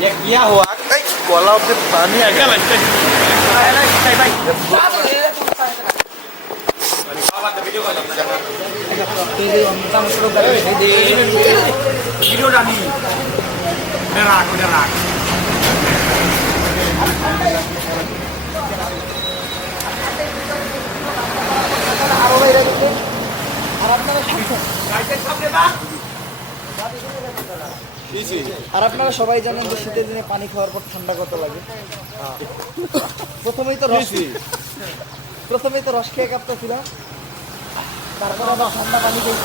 ये किया हुआ गोला से पानी आ गया लगता আর আপনারা সবাই জানেন যে শীতের দিনে পানি খাওয়ার পর ঠান্ডা কত লাগে। প্রথমেই তো রস খেয়ে কাঁপতেছিলাম, তারপর আবার ঠান্ডা পানি খেয়ে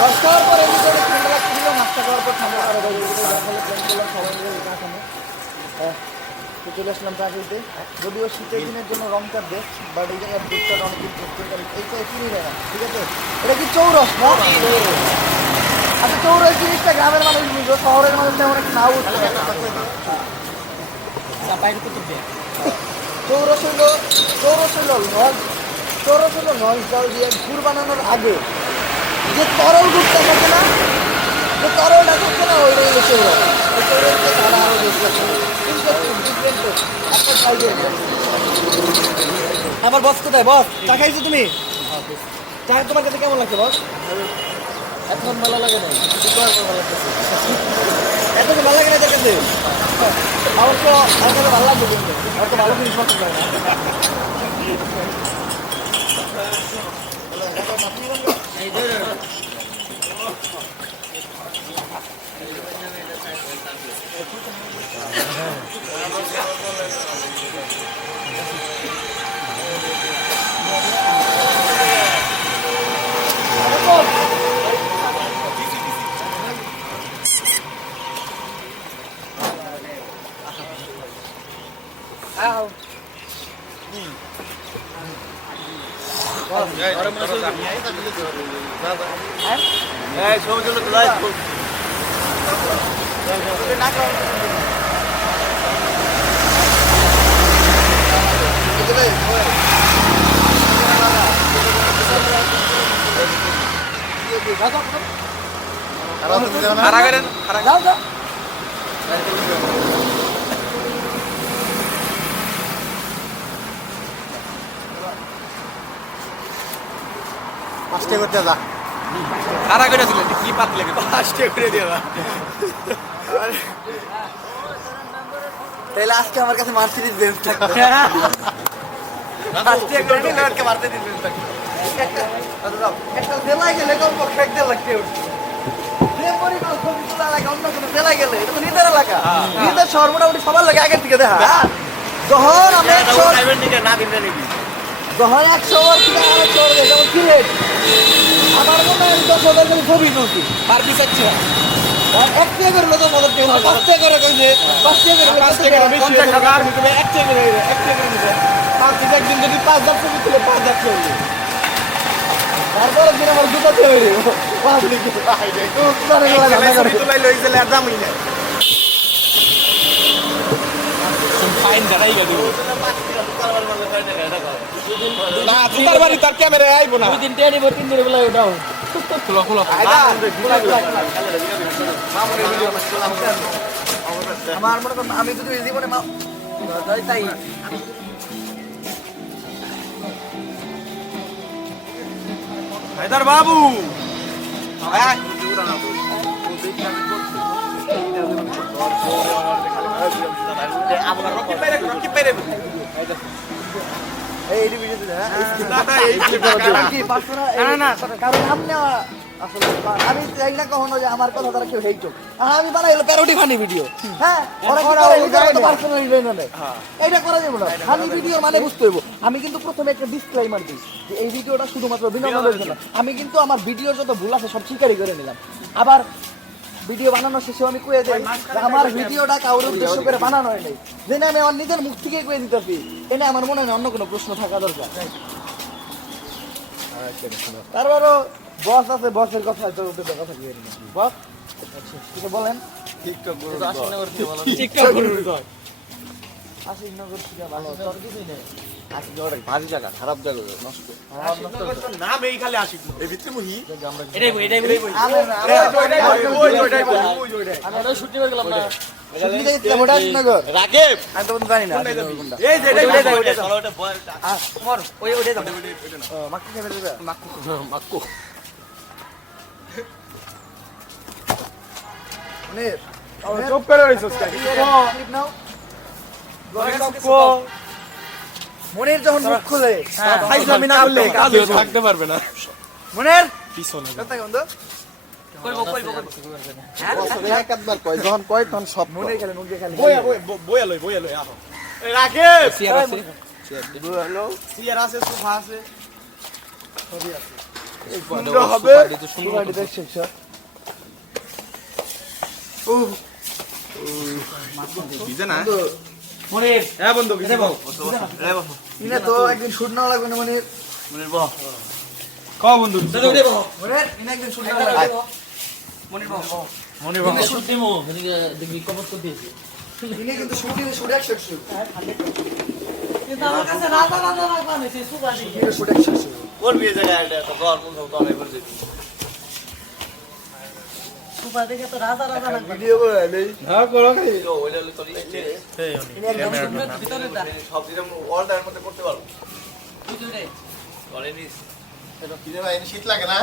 রস খাওয়ার পর এমনি করে ঠান্ডা লাগছিল, নাস্তা খাওয়ার পর ঠান্ডা করে যার ফলে প্ল্যান করলাম সবাই মিলে চা খানো। তো চলে আসলাম চা খেলতে। যদিও শীতের দিনের জন্য রংটার দেশ, বাট এই জায়গায় দুধটা অনেকদিন করতে পারি। এইটা চিনি না, ঠিক আছে? এটা কি চৌরস না? আচ্ছা, চৌরস জিনিসটা গ্রামের মানুষ বুঝবো, শহরের মানুষ তেমন একটা নাও বুঝতে পারে। চৌরস হলো রস জল দিয়ে গুড় বানানোর আগে যে তরল দুধটা থাকে না, যে তরলটা থাকে না, ওই রইল চৌরস। আমার বস কোথায়? বস, চা খাইছো তুমি? চা তোমার কাছে কেমন লাগছে বস? এখন ভালো লাগে না, এত ভালো লাগে না কাছে। আমার তো ভালো লাগবে, কিন্তু আমার তো ভালো জিনিস পছন্দ হয় না। পাঁচটা করতে যা খারা করে দিলেন কি পাত লেগে পাঁচটা করে দিয়ে তাহলে আজকে আমার কাছে মার্সিডিজ বেঞ্জ থাকবে। একটা জেলায় গেলে কমপক্ষে এক দেড় লাখ টাকা উঠবে। অন্য কোনো জেলায় গেলে এটা তো নিজের এলাকা, নিজের শহর মোটামুটি সবার লাগে আগের থেকে দেখা। যখন আমি যখন 100 বার থেকে আরেক শহর গেছে, যেমন সিলেট, আমার মনে হয় 10,000 করে ছবি তুলছি আর পিছাচ্ছি এক টাকা করে 10,000 টাকা, 5 টাকা করে কইছে, 5 টাকা করে 5 টাকা বেশি হয়ে গেল, আর ভিতরে 1 টাকা করে 1 টাকা করে দিছে। পাঁচ দিন একদিন যদি 5,000 ছবি তুলে 5,000 চলবে, তারপরে দিন আমার দুটাতে হয়ে গেল 5 লিখে ছবি তুলাই লই গেলে আর দামই না। ফাইন দাঁড়াই গেল না, তোমার বাড়ি তার ক্যামেরা আইবো না। 2 দিন টেনে নিব, 3 দিন বলে ওটাও খুলো খুলো আমার মনে করেন আমি যদি জীবনে তাই হায়দার বাবু এই ভিডিও দিলে কারণ আপনি আসলে আমি চাই না কখনো যে আমার কথা তারা কেউ হেইট, আমি বানাই হলো প্যারোডি ফানি ভিডিও। হ্যাঁ, এইটা করা যাবে না। ফানি ভিডিও মানে বুঝতে হইব। আমি কিন্তু প্রথমে একটা ডিসক্লেইমার দিই যে এই ভিডিওটা শুধুমাত্র বিনোদনের জন্য। আমি কিন্তু আমার ভিডিওর যত ভুল আছে সব স্বীকারই করে নিলাম। আবার ভিডিও বানানোর শেষে আমি কয়ে দেই যে আমার ভিডিওটা কারোর উদ্দেশ্য করে বানানো হয় নাই, জেনে আমি আমার নিজের মুখ থেকে কয়ে দিতেছি। এনে আমার মনে হয় অন্য কোনো প্রশ্ন থাকা দরকার। তারপরও বস আছে, বসের কথা তো কথা কি বস কিছু বলেন। টিকটক গুরু আশিকনগর থেকে ভালো, আশিকনগর থেকে ভালো, তোর কিছুই নেই। আশিকনগর ভারী জায়গা, খারাপ জায়গা, নষ্ট। নাম এই খালি আশিক এই ভিতরে মুহি এটাই বই আমি না, আমরা শুটিং করে গেলাম না শুটিং দেখতে মোটা আশিকনগর রাকিব আমি তো জানি না আশিকনগর কোনটা। এই যে এটাই চলো ওটা বল তোমার ওইটাই দাও মাক্কু খেয়ে দেবে মাক্কু মনির চুপ করে রইছস ক্লিপ নাও। মনির যখন মুখ খুলে ফাইজলামি না করলে কাজ কেউ থাকতে পারবে না মনির পিছনে কথা বন্ধু এক একবার কয় যখন কয় তখন সব মনির খালি মুখ দিয়ে খালি বইয়া লই আহ রাকেব সিয়ার আছে সিয়ার আছে সোফা আছে সুন্দর হবে সুন্দর দেখছিস স্যার ভিজে না মনির হ্যাঁ বন্ধু কিছু বল ইনা তো একদিন শুট না লাগবে না মনির মনির বাহ ক বন্ধু মনির ইনা একদিন শুট না লাগবে মনির বল মনির বাহ শুট দেমো দেখবি কমেন্ট করে দিয়েছি ইনি কিন্তু শুটিং শুট একশো শুট কিন্তু আমার কাছে রাজা লাগবা না সেই সুগানি শুট একশো শুট কোন বিয়ে জায়গা এটা তো ঘর কোন তলে করে দিবি সুপা দেখে তো রাজা লাগবা ভিডিও করে নেই হ্যাঁ করো খালি ওইটা তো লিখছে ইনি একদম ভিতরে দা সব দিন অর্ডার মধ্যে করতে পারবো ভিতরে করে নিস কি রে ভাই শীত লাগে না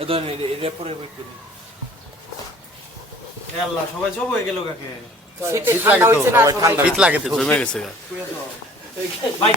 এই ধরেন এর পরে ওয়েট করি আল্লাহ সবাই সব হয়ে গেল কাকে শীত লাগে তো সবাই ঠান্ডা শীত লাগে তো জমে গেছে ভাই